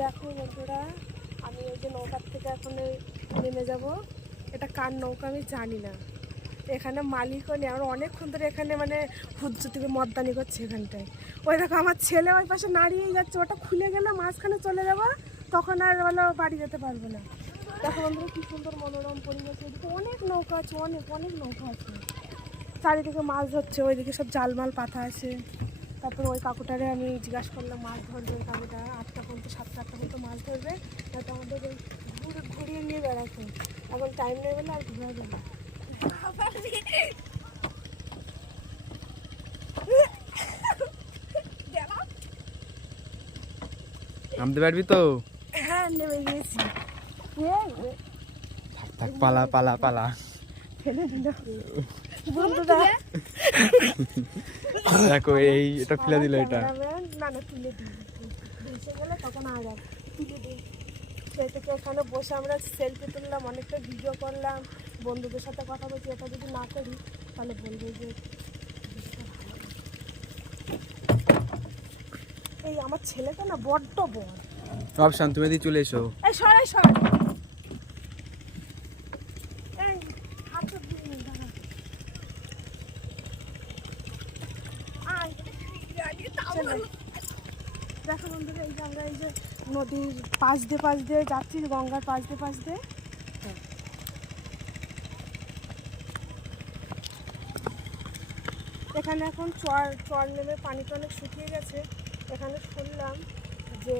দেখো বন্ধুরা, আমি ওই যে নৌকার থেকে এখন নেমে যাব। এটা কার নৌকা আমি জানি না। এখানে মালিকও নেই আমরা অনেকক্ষণ ধরে এখানে মানে হুজ্জ থেকে মদ্দানি করছে এখানটায়। ওই দেখো, আমার ছেলে ওই পাশে নাড়িয়েই যাচ্ছে, ওটা খুলে গেলে মাঝখানে চলে যাব, তখন আর বলো বাড়ি যেতে পারব না। দেখো বন্ধুরা, কী সুন্দর মনোরম পরিবেশ। এদিকে অনেক নৌকা আছে, অনেক অনেক নৌকা আছে। চারিদিকে মাছ ধরছে, ওইদিকে সব জালমাল পাতা আছে। তারপরে ওই কাকুটারে আমি জিজ্ঞাসা করলাম, মাছ ধরবে কাকুটা? আটটা পর্যন্ত, সাতটা মাছ ধরবে তারপর আমাদের ওই ঘুরে ঘুরিয়ে নিয়ে বেড়াচ্ছে। এখন টাইম নেই বলে আর ঘুরাবে না। নামতে পারবি তো? হ্যাঁ নেমে গিয়েছি। থাক থাক পালা পালা পালা। ফেলে দেখো এই এটা খুলে দিল এটা। না না তুলে দিই। তখন আর তুলে দিই সেই থেকে ওখানে বসে আমরা সেলফি তুললাম অনেকটা ভিডিও করলাম বন্ধুদের সাথে কথা বলছি এটা যদি না করি তাহলে বলবে যে। এই আমার ছেলেটা না বড্ড বড় তুমি এদিকে চলে এসো এই দিয়ে নে, আয়। দেখো বন্ধুরা, এই যে আমরা এই যে নদীর পাশ দিয়ে পাশ দিয়ে যাচ্ছি, গঙ্গার পাশ দিয়ে পাশ দিয়ে। এখানে এখন চর চর নেমে পানিটা অনেক শুকিয়ে গেছে। এখানে শুনলাম যে